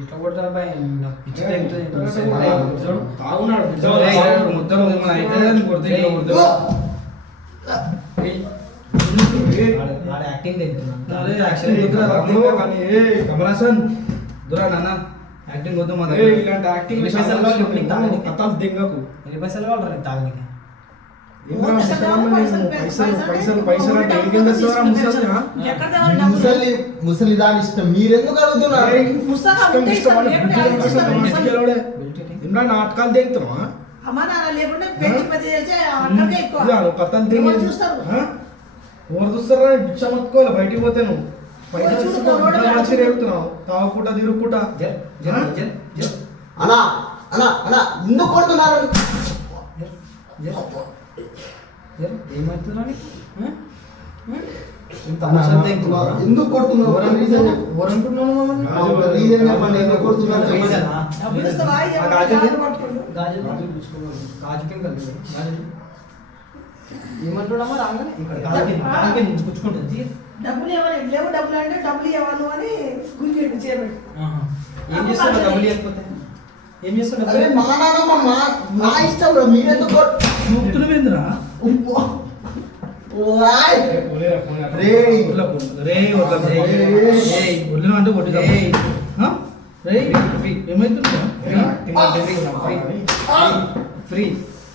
ఇట్లా కొడతారు భయ నాకు పిచ్చి తెలుస్తుంది తాగున్నాడు మొత్తం మన అయితే కొడితే ఇట్లా కొడతాడు. ఆడ యాక్టింగ్ అదే యాక్షన్ వద్దురా, కానీ కమలాసన్ దూరా నాన్న యాక్టింగ్ వద్దు మన ఇలాంటి యాక్టింగ్ కథలు దింగకు ఎన్ని పైసలు కావాలి తాగనికి పైసలు అంటే ఏం కింద ఇస్తారా ముసలి ఎక్కడ తేవాలి డబ్బులు? ముసలి ముసలి దాని ఇష్టం మీరెందుకు అడుగుతున్నారు పుస్తకాలు ఉంటే ఇస్తాం, లేకుంటే అది ఇస్తాం. ఇమ్రాన్ నాటకాలు దిగుతావా అమ్మా నాన్న లేకుంటే పెంచి పెద్ద చేస్తే అక్కడికే ఎక్కువ. కథలు ఎవరు చూస్తారు? ఎవరు చూస్తారా బిచ్చ మొత్తుకోవాలి బయటికి పోతే నువ్వు పోయి చూసుకో, రోడ్డు మీద మంచి రేగుతున్నావు తాగుకుంటా తిరుగుకుంటా అన్న అన్న అన్న ఎందుకు కొడుతున్నారు ఏమవుతుందా ఎందుకు కొడుతున్నారు ఒక రీజన్ రీజన్ చెప్పండి ఎందుకు కొడుతున్నారు చెప్పండి. డబ్బులు ఇస్తావా? ఎవరు జాగ్రత్త పట్టుకోండు. ఏమంటున్నామా రాగానే ఇక్కడ పుచ్చుకుంటుంది డబ్బులు ఇవ్వాలి, లేవు డబ్బులు అంటే డబ్బులు ఇవ్వను అని గుంజేడు చేయబెట్టి. ఏం చేస్తాడు డబ్బులు ఇవ్వకపోతే ఏం చేస్తాడు అరే మా నాన్నమ్మ నా ఇష్టం రా మీరెందుకు ముక్తులు మీందిరా అంటే కొట్టి ఫ్రీ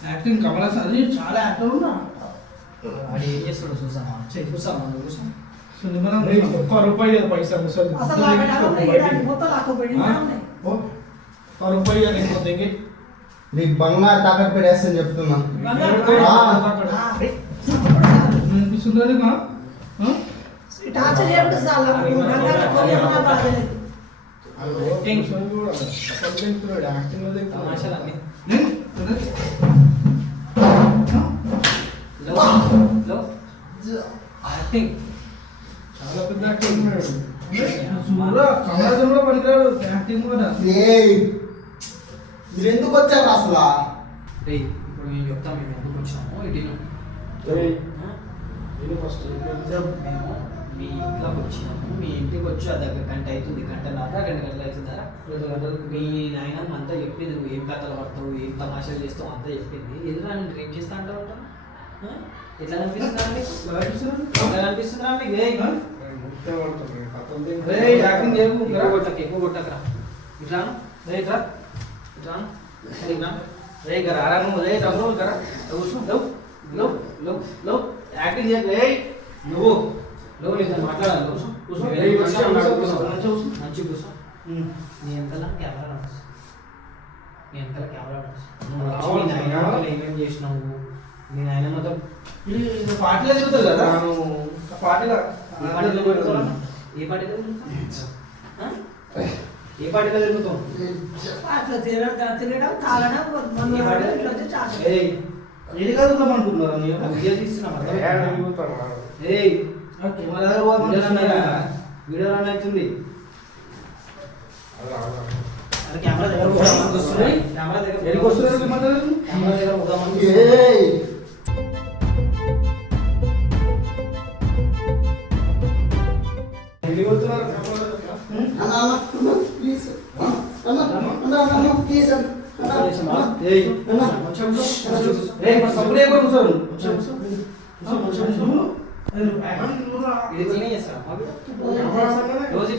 యాక్టింగ్ కమలాసన్ అది చాలా యాక్టర్ ఉన్నా అది ఏం చేస్తాడు చూసామా చూసామా చూసాం ₹1 పైసా ముసలి అసలు లాగడాలు ఉన్నాయి, ఇలాంటి మొత్తం లాక్కోబడి ఉన్నాయి. ₹1 లేకపోతే నీకు బంగారు తాకట్టు పెట్టేస్తని చెప్తున్నా అనిపిస్తుందా టార్చర్ చేయకుండా చాలు. బంగారం కొని ఏమన్నా బాధలేదు. తమాషాలన్నీ యాక్టింగ్ చాలా పెద్ద యాక్టింగ్ ఉన్నాడు కమలాసన్ కూడా పనికిరాడు యాక్టింగ్ కూడా ఏయ్ మీరు ఎందుకు వచ్చారు అసలు ఇప్పుడు నేను చెప్తాను మేము ఎందుకు వచ్చినాము ఇటు మేము మీ ఇంట్లోకి వచ్చినాము మీ ఇంటికి వచ్చి ఆ దగ్గర గంట అవుతుంది గంటన్నర 2 గంటలు అవుతుందా మీ నాయనమ్మ అంతా చెప్పింది నువ్వు ఏం కథలు పడతావు ఏం తమాషాలు చేస్తావు అంతా చెప్పింది ఎదురు నేను డ్రీమ్ చేస్తా అంటా ఉంటాను ఎట్లా అనిపిస్తుందా ఎట్లా అనిపిస్తుందా మీకు యాక్టింగ్ ఎక్కువ కొట్టకరా ఇట్లా ఇట్లా ఇట్లా ఇట్లా రే ఇక్కడ ఆరాము రే తమ్ముడు ఇక్కడ లో యాక్టింగ్ చేయాలి రే నువ్వు నీతో మాట్లాడాలి మంచి కూర్చో నీ ఎంతలా కెమెరా నడుస్తుంది నీ ఎంతలా కెమెరా నడుస్తుంది ఏమేమి చేసినావు నేను ఆయన మొత్తం పార్టీలో చెబుతారు కదా పార్టీలో ఏ పార్టీలో ఏ పార్టీలో తిరుగుతావు అట్లా తిరగడం తాగడం మందు తాగడం, ఇట్లా వచ్చి చాలు. ఏది కదులుతాం అనుకుంటున్నారా మీరు వీడియో తీస్తున్నాం వీడియో రన్ అవుతుంది కెమెరా దగ్గర కెమెరా ఎక్కడికి వస్తున్నారు కెమెరా దగ్గర పోదామని ఏయ్ ఎక్కడికి వస్తున్నారు అన్న అన్న ప్లీజ్ అన్న అన్న అన్న ప్లీజ్ ఇట్లనే చేస్తాడు రోజు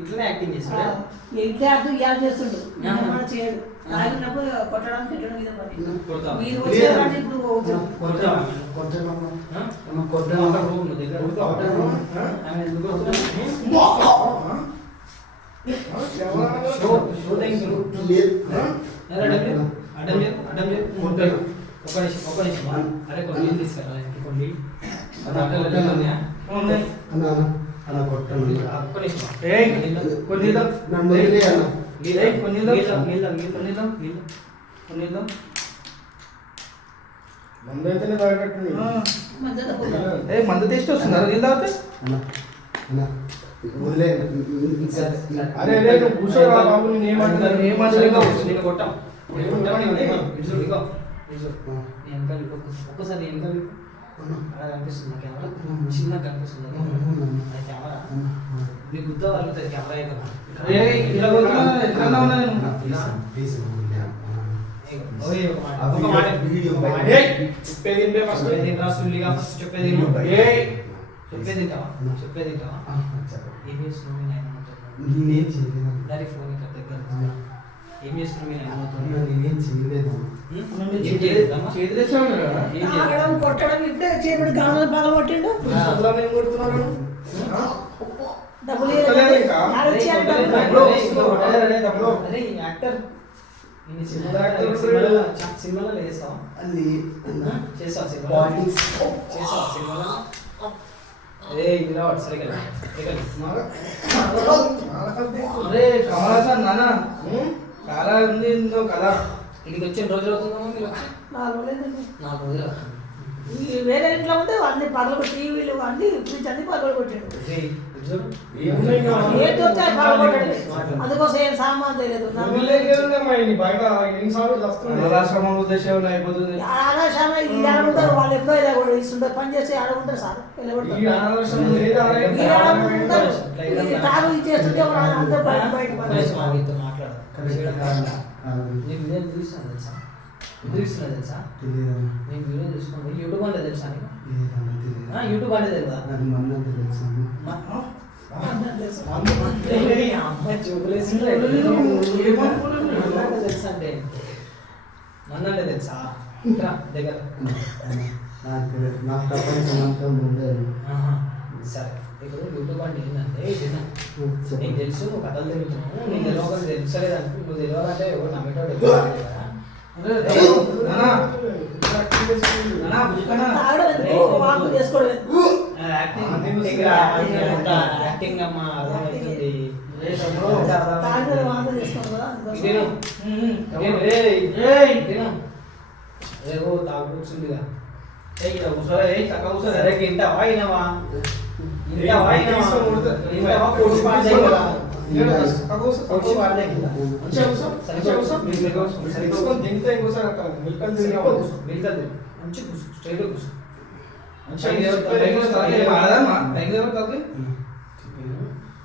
ఇట్లనే యాక్టింగ్ చేస్తాడు ఇంట్లో అర్థం ఇవాళ చేస్తుండు ఏమన్నా చేయడు. తాగినప్పుడు కొట్టడానికి ఎట్లా మీద పని. కొడతావా? మీరు వచ్చేవాడిని ఇప్పుడు అరే కొన్ని తీసుకురా కొన్ని అన్న అన్న కొట్టండి కొన్ని నన్ను వదిలే అన్న మందైతేనే తాగేటట్టు ఏ మందు టేస్ట్ వస్తుందా నీళ్ళు తాగితే అన్న అన్న వదిలే అరే అరే నువ్వు కూర్చోరా బాబు నేను ఏమంటున్నాను ఏమంటున్నా నేను కొట్టాం ఒక్కసారి వెనకాల అలా కనిపిస్తుంది కెమెరా చిన్న కనిపిస్తుంది అది కెమెరా మీ గుద్ద వాళ్ళుతుంది కెమెరా ఇలా పోతున్నా ఎట్లా ఉన్నా నేను ఒక మాట వీడియో చెప్పేది ఇంపే ఫస్ట్ చెప్పేది ఏంట్రా సుల్లిగా ఫస్ట్ చెప్పేది చెప్పేది తింటావా చెప్పేది తింటావా ఏం చేస్తున్నావు మీ నాయనమ్మతో నేనేం చేయలేదు డాడీ ఫోన్ ఇక్కడ దగ్గర ఏం చేస్తున్నావు మీ నాయనమ్మతో నేనేం చేయలేదు ఏం చేయలేదమ్మా? చేతులేసాడు ఏం చేయలేదు? తాగడం కొట్టడం ఇప్పుడే చేపడి గాజులు పగల కొట్టిండు అసలు నేను కొడుతున్నాను డబ్బులు కొట్టలేదు ఇంకా. ఇచ్చారు డబ్బులు. డబ్బులు అరే ఈ యాక్టర్ ఇన్ని యాక్టర్ సినిమాలో చేస్తావా అది చేస్తావా సినిమా పాలిటిక్స్ చేస్తావా సినిమాలో అరే ఇది రావట్టు సరిగ్గా అరే కమలాసన్ నాన్న చాలా ఉంది ఇందో కదా ఇక్కడికి వచ్చిన రోజులు అవుతుందమ్మా మీరు వచ్చి 4 రోజులు 4 రోజులు అవుతుంది. వేరే ఇంట్లో ఉంటే అన్ని పగలు టీవీలు అన్ని ఫ్రిడ్జ్ అన్ని పగలు కొట్టాడు ఏయ్, ఇది చూడు. ఏది వచ్చాయి పగలు కొట్టాడు అందుకోసం ఏం సామాన్ తెలియదు బయట ఎన్నిసార్లు వస్తుంది రాష్ట్రం ఉద్దేశం అయిపోతుంది ఆకాశాన ఈ ఆడుంటారు వాళ్ళు ఎప్పుడో ఇలా కూడా ఇస్తుంటారు పని చేసి ఆడుకుంటారు సార్ ఈ ఆదర్శం లేదా తాగు ఇచ్చేస్తుంటే అందరూ బయట బయట పని కనీసం చేస్తారు. వీళ్ళతో మాట్లాడదు. చేయడం కాదు. నేను వీడియో చూస్తున్నాను తెలుసా ఎందుకు ఇస్తున్నా తెలుసా తెలియదు నేను వీడియో చూసుకుంటే యూట్యూబ్ అంటే తెలుసా నీకు లేదన్న తెలియదు యూట్యూబ్ అంటే తెలియదా నాకు మన్నంత తెలుసు అమ్మాయి చూపులేసి తెలుసా అంటే మన్నంటే తెలుసా ఇట్రా దగ్గర నాకు తెలియదు నాకు ప్రపంచం అంతా ఉండదు ఆహా. సరే ఇప్పుడు యూట్యూబ్ అంటే ఏంటంటే ఇది విన్నా. నీకు తెలుసు నువ్వు కథలు తిరుగుతున్నావు నీకు తెలియక తెలుసలేదు అంటే నువ్వు తెలియాలంటే ఎవరు నమ్మేటోడు ఎవరు లేరు కదా. తాగడం ఎందుకు వాకు చేసుకోవడం ఎందుకు? యాక్టింగ్ అమ్మా అర్థమవుతుంది. తాగిన వాంతులు చేసుకోవడం కదా అందుకోసం. ఇదేను. ఇదేను. ఇదేను. రేవో తాగుతుందిగా సరే తింటావా అయినవా ఇంటావా ఇంటావా పొడిచి పాడదే కదా పొడిచి పాడదే కదా మిల్కల్ మంచి కూర్చో స్ట్రైట్ కూర్చో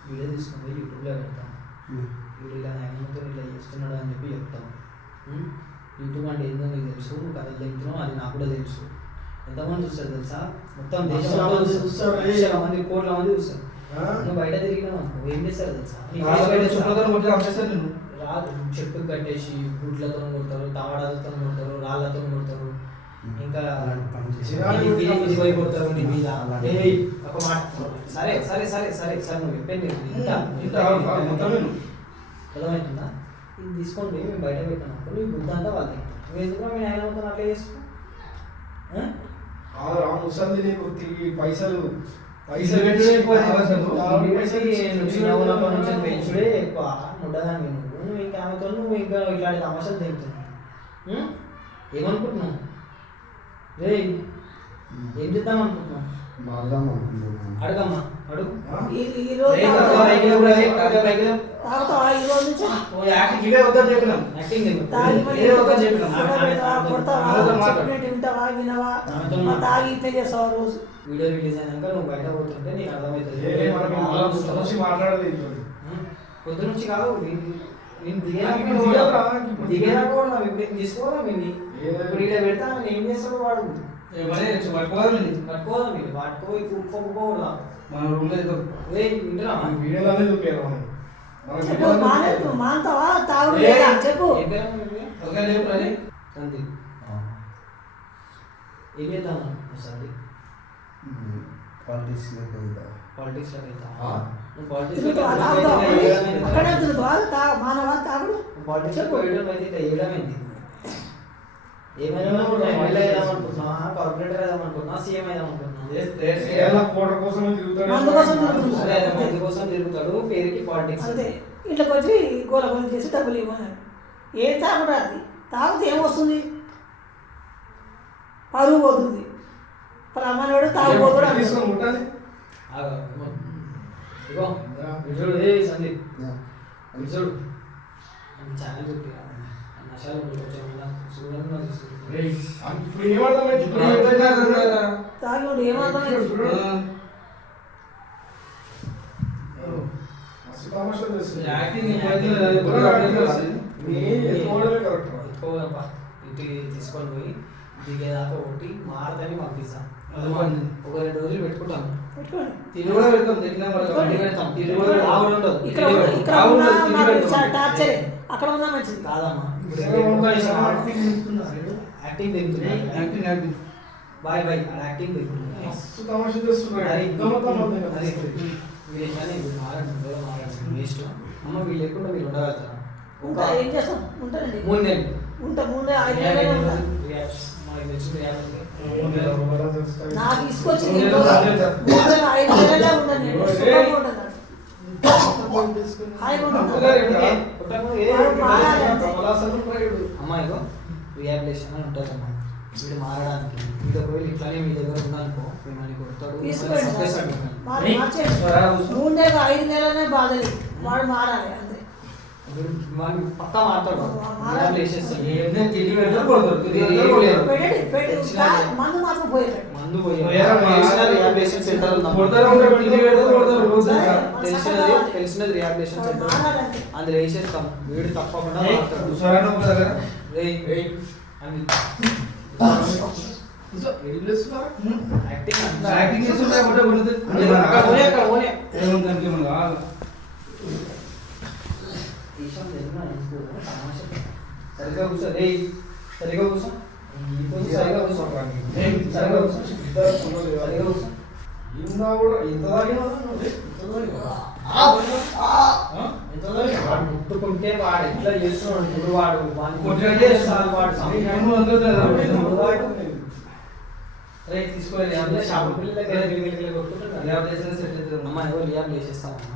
వీడియో తీసుకుంటే యూట్యూబ్లో పెడతాం వీడు ఇలా నాయనమ్మతో ఇట్లా చేస్తున్నాడు అని చెప్పి చెప్తాం యూట్యూబ్ అంటే ఏందో నీకు తెలుసు నువ్వు కథలు తింటున్నావు అది నాకు కూడా తెలుసు ఎంతమంది చూస్తారు తెలుసా మొత్తం దేశం చూస్తారు. లక్షల మంది కోట్ల మంది చూస్తారు నువ్వు బయట తిరిగినావు అనుకో ఏం చేస్తారు తెలుసా రాదు చెట్టు కట్టేసి గుడ్లతో కొడతారు తవాడాలతో కొడతారు రాళ్ళతో కొడతారు ఇంకా ఇది పోయి కొడతారు నీ మీద ఏయ్, ఒక మాట సరే సరే సరే సరే సార్ నువ్వు చెప్పండి అర్థమవుతుందా ఇది తీసుకోండి మేము బయట పెట్టాను నీ బుద్ధి అంతా వాళ్ళకి నువ్వు ఎందుకు మీ నాయన మొత్తం అట్లా చేసుకో ముసలి నీకు పైసలు పైసలు పెట్టుడే ఎక్కువ అసలు. చిన్నప్పటి నుంచి పెంచుడే ఎక్కువ ముడ్డదాన్ని నువ్వు ఇంకా ఆమెతో నువ్వు ఇంకా ఇట్లాంటి తమాషాలు తింటున్నావు ఏమనుకుంటున్నావు రే ఏం చేద్దాం అనుకుంటున్నావు అడగమ్మా అడుగు ఈ రోజు తాగుతావా ఈ రోజు నుంచి యాక్టింగ్ తాగి మళ్ళీ కొడతావా చెప్పినట్టు వింటావా వినవా మరి తాగి ఇట్లా చేస్తావా రోజు వీడియో రిలీజ్ అయినాక నువ్వు బయట పోతుంటే నీకు అర్థమవుతుంది మాట్లాడదు పొద్దు నుంచి కాదు నేను దిగేదాకా దిగేదాకా కూడా నా ఇప్పుడు తీసుకోవడం ఏంటి ఇప్పుడు ఇలా పెడతా నేను ఏం చేస్తాడు వాడు పట్టుకోదా మీరు పట్టుకోయి కుప్పకపోవడా మన రూమ్ లో ఇంటున్నా వీడియోలోనే చూపారు చెప్పు మానతావా తాగుడు లేదా చెప్పు ఏం పేరు మీ పేరు? సందీప్ ఏం చేద్దాం సందీప్ పాలిటిక్స్ లో వెళ్తావా నువ్వు పాలిటిక్స్ అక్కడే తిరుగుతావా మానవా తాగుడు పాలిటిక్స్ పోయడం అయితే ఇట్లా వేయడమైంది ఏమైనా ఎమ్మెల్యే అయిదామనుకుంటున్నా కార్పొరేటర్ అయిదామనుకుంటున్నా సీఎం అయిదామనుకుంటున్నా కోట కోసం తిరుగుతాడు అందుకోసం తిరుగుతుంది సరే, మంది కోసం తిరుగుతాడు పేరుకి పాలిటిక్స్ అంతే ఇంట్లోకి వచ్చి గోల గోల చేసి డబ్బులు ఇవ్వమన్నారు ఏం తాగుడు అది తాగితే ఏమొస్తుంది పరువు పోతుంది. ప్రమాణోడు తాగుపోతాడు అంటారు. తీసుకొని ముట్టాలి. ఇగో చూడు ఏ సందీప్ చూడు ఛానల్ చెప్పి నషాలు ఏయ్, ఇప్పుడు ఏమర్థమైంది? ఇప్పుడు ఏమర్థమైంది? తాగుడు ఏమర్థమైంది? చూడు. మస్తు తమాషా చేస్తుంది. యాక్టింగ్ ఇంటికి తీసుకొని పోయి దిగేదాకా ఒకటి మారదని పంపిస్తాం. అది బాగుంది. ఒక 2 రోజులు పెట్టుకుంటాం. పెట్టుకోండి. తిని కూడా పెడతాం, తిన్నా మరి తిండి పెడతాం. తిండి కూడా ఆవిడ ఉండదు. ఇక్కడ తిండి పెడతాం. ఇక్కడ ఆవులు ఉన్నా తిండి మరి పెడతాం. టార్చరే. అక్కడ ఉన్నా మంచిది. కాదమ్మా యాక్టింగ్ యాక్టింగ్ దిగుతుంది. యాక్టింగ్ బాయ్ బాయ్ యాక్టింగ్ దిగుతుంది. మస్తు తమాషా చేస్తున్నాడు. అది గమ్మత్తు అది వీళ్ళు ఎట్లా ఇప్పుడు మారండి వేస్ట్. అమ్మ వీళ్ళు లేకుండా మీరు ఉండగలుగుతారా? ఉంటా ఏం చేస్తాం? ఉంటానండి. 3 నెలలు ఉంటా 5 నెలలు ఉంటా. మనకి తెచ్చింది నాకు తీసుకొచ్చి 5 నెలలే ఉంటాను నేను. సుఖంగా ఉంటాను. హాయిగా ఉంటాను. అమ్మాయిలో రిహాబిలిటేషన్ అని ఉంటుంది అమ్మా. వీడు మారడానికి వీడు ఒకవేళ ఇట్లానే మీ దగ్గర ఉన్నానుకో మిమ్మల్ని కొడతాడు. తీసుకోండి మిమ్మల్ని సార్. చంపేస్తాడు. వాడు మార్చేయండి. 3 నెలలు 5 నెలలనే బాధలేదు. వాడు మారాలి అంతే. వీడు వాడిని పక్కా మారుతాడు. మారాలి. రిహాబిలిటేషన్ ఏం తిండి పెడతారు కొడతారు. తిండి పెడతారు కొడతారు. పెట్టండి మందు మాత్రం పోయేటట్టు. మందు పోయి పోయారమ్మా. రిహాబిలిటేషన్ సెంటర్ ఉందమ్మా. కొడతారు ఉంటారు, తిండి పెడతారు కొడతారు. రోజు సరే. తెలిసినది రిహాబిలిటేషన్ వాడు సెంటర్ మారాలంటే. అందులో వేసేస్తాం. వీడు తప్పకుండా ఏయ్, మారుతాడు. కూర్చోరాను ఒక దగ్గర. రేయ్, ఏయ్. అని ఏం చేస్తున్నారు? యాక్టింగ్ అంతా యాక్టింగ్ చేస్తుంటే ఒకటే కొడుతుంది. అక్కడ పోనీ, అక్కడ పోనీ. ఏముంది దానికి ఏమన్నా కావాలి? ఈశాన్ తెలియదా ఎందుకు? తమాషా. సరిగ్గా కూర్చో. రేయ్, సరిగ్గా కూర్చో. కొంచెం సరిగ్గా కూర్చో. ఏయ్, సరిగ్గా కూర్చో. సరిగ్గా కూర్చో. ఇందా కూడా ఇంత తాగినా వాడు ముట్టుకుంటే వాడు ఎట్లా చేస్తున్నాడు ఇప్పుడు వాడు వాడిని కొట్టినట్టు చేస్తాడు వాడు ఏమో వాడు రేయ్ తీసుకోవాలి అందులో షాపు పిల్లల దగ్గర గిలిగిలి కొట్టుకుంటాడు. రిహాబిలిటేషన్ సెట్ అవుతుంది. అమ్మ ఎవరు రియాబ్ చేసేస్తామమ్మా.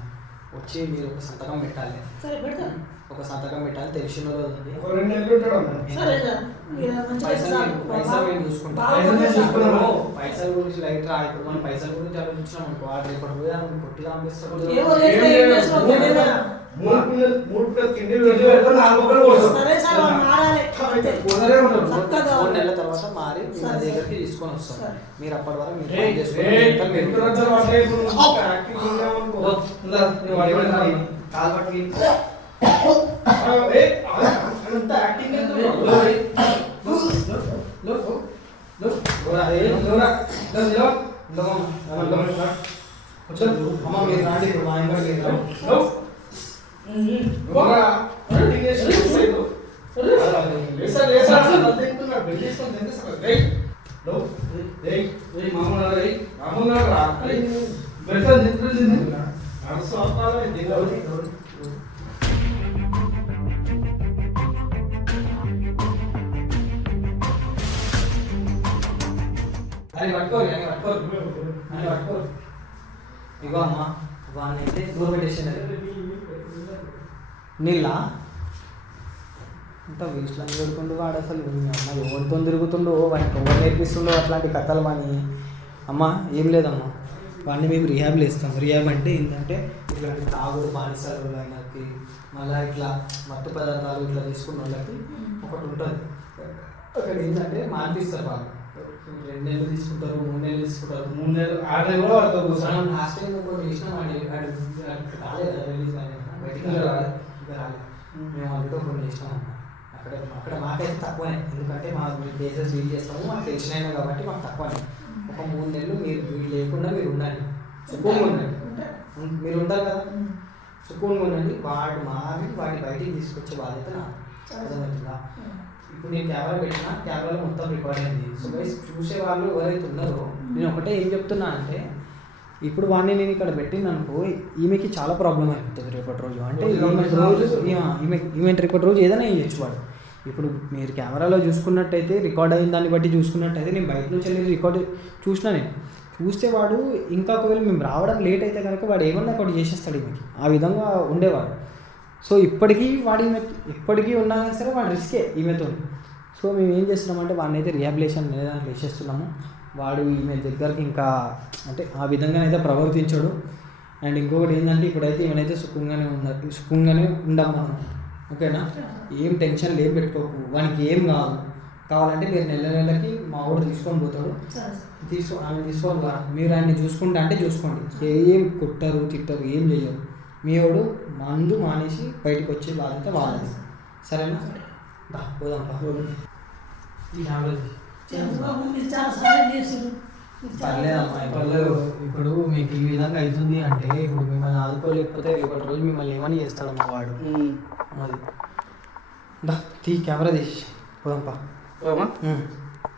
వచ్చి మీరు ఒక సంతకం పెట్టాలి. సరే పెడతాను. ఒక సంతకం పెట్టాలి. తెలిసిన వాళ్ళు ఉంది. ఒక 2 నెలలు ఉంటాడు అన్న. సరే సార్. మీరు మంచిగా పైసలు మేము చూసుకుంటాం. బాగా చూసుకున్నాము. పైసల గురించి లైట్ రా. ఇప్పుడు మనం పైసల గురించి ఆలోచించినాం అనుకో వాడు రేపటి పోయి కొట్టి పంపిస్తాడు. ఏమో చేస్తే ఏం చేస్తున్నావు తెలియదు కదా. 3 పిల్లలు తిండి తిండి పెడతారు, 4 ఒకటి కొడతారు. సరే సార్ వాడు మారాలి అంతే. కొడతారే ఉంటారు. చక్కగా 3 నెలల తర్వాత మారి మీ సరే. దగ్గరికి తీసుకొని వస్తాం. సరే. మీరు అప్పటి వరకు మీరు ఏయ్, పని చేసుకొని ఏయ్, మిగతా మీరు ఎక్కడ వచ్చారు వాడు? ఇప్పుడు యాక్టింగ్ ఉందామనుకో. ఓ, ఉందా? నేను వాడి వాడిని రాను. కాలు పట్టుకి ఏయ్, అంత యాక్టింగ్ ఎందుకు? అమ్మ మీరు రాండి ఇప్పుడు మా ఇంట్లో మీరు రండి. పోరా, యాక్టింగ్ చేసి చేసేయ్. లేసా, లేసా, అలా తింటున్నాడు. బెడ్ తీసుకొని తినేస్తాడు. ఏయ్, లో, ఏయ్, మామూలు రా. మామూలుగా రా. ఏయ్, పెడతాను, తింటారు, తింటారు. నడుస్తూ వస్తావా? తినవు. అది పట్టుకోరు అని పట్టుకోరు అని పట్టుకోరు. ఇగో అమ్మ వాడిని అయితే దూరం పెట్టేసినది నీళ్ళ అంతా వేస్ట్లో పెడుతుండు వాడు. అసలు అమ్మ ఎవరితో తిరుగుతుండో వాడికి ఎవరు నేర్పిస్తుండో అట్లాంటి కథలు అని. అమ్మ ఏం లేదమ్మా, వాడిని మేము రిహాబ్లు ఇస్తాం. రిహాబ్ అంటే ఏంటంటే ఇట్లాంటి తాగుడు బానిసలు ఆయనకి మళ్ళీ ఇట్లా మత్తు పదార్థాలు ఇట్లా తీసుకున్న వాళ్ళకి ఒకటి ఉంటుంది. అక్కడ ఏంటంటే మాన్పిస్తారు వాళ్ళు. 2 నెలలు తీసుకుంటారు, 3 నెలలు తీసుకుంటారు. 3 నెలలు ఆడే కూడా వాడితో కూర్చొని. మనం లాస్ట్ టైం కూడా చేసినాం. రాలేదు రిలీజ్ కానీ బయటికి ఇంకా రాలేదు. ఇంకా రాలేదు. మేము అందులో కొన్ని చేసినాం అన్న. అక్కడ మాకైతే తక్కువనే, ఎందుకంటే మా కేసెస్ డీల్ చేస్తాము. మాకు తెలిసినైనా కాబట్టి మాకు తక్కువనే. ఒక 3 నెలలు మీరు వీళ్ళు లేకుండా మీరు ఉండండి, సుఖంగా ఉండండి. మీరు ఉంటారు కదా, సుఖంగా ఉండండి. వాడు మారి వాడిని బయటికి తీసుకొచ్చే బాధ్యత నాకు. అర్థమవుతుందా? ఇప్పుడు నేను కెమెరా పెట్టినా కెమెరాలో మొత్తం రికార్డ్ అయింది. సో గైస్ చూసే వాళ్ళు ఎవరైతే ఉన్నారో నేను ఒకటే ఏం చెప్తున్నా అంటే, ఇప్పుడు వాడిని నేను ఇక్కడ పెట్టిందనుకో ఈమెకి చాలా ప్రాబ్లం అయిపోతుంది రేపటి రోజు. అంటే ఈమె రేపటి రోజు ఏదైనా చేయొచ్చు వాడు. ఇప్పుడు మీరు కెమెరాలో చూసుకున్నట్టయితే రికార్డ్ అయిన దాన్ని బట్టి చూసుకున్నట్టయితే నేను బయట నుంచి వెళ్ళి రికార్డ్ చూసినా నేను చూస్తే వాడు ఇంకా ఒకవేళ మేము రావడం లేట్ అయితే కనుక వాడు ఏమన్నా ఒకటి చేసేస్తాడు ఈమెకి. ఆ విధంగా ఉండేవాడు. సో ఇప్పటికీ వాడు ఈమె ఎప్పటికీ ఉన్నా సరే వాడు రిస్కే ఈమెతో. సో మేము ఏం చేస్తున్నామంటే వాడిని అయితే రిహాబిలేషన్ వేసేస్తున్నాము. వాడు ఈమె దగ్గరికి ఇంకా అంటే ఆ విధంగా అయితే ప్రవర్తించాడు. అండ్ ఇంకొకటి ఏంటంటే ఇప్పుడైతే ఈమెనైతే సుఖంగానే ఉండాలి మనం, ఓకేనా? ఏం టెన్షన్ ఏం పెట్టుకోకు, వానికి ఏం కావాలంటే మీరు నెలకి మా ఊరు తీసుకొని పోతాడు, ఆమె తీసుకొని రా. మీరు ఆయన్ని చూసుకుంటా అంటే చూసుకోండి, ఏం కొట్టరు తిట్టరు ఏం చేయరు. మీ వాడు మందు మానేసి బయటకు వచ్చే బాధ్యత వాళ్ళది, సరేనా? పోదాం ఈ టాబ్లెట్ బాబు మీరు చాలా సహాయం చేశారు. పర్లేదమ్మా, పర్లేదు. ఇప్పుడు మీకు ఈ విధంగా అవుతుంది అంటే ఇప్పుడు మిమ్మల్ని ఆదుకోలేకపోతే రేపటి రోజు మిమ్మల్ని ఏమని చేస్తాడమ్మా వాడు. అది కెమెరా తీసి పోదాంపా.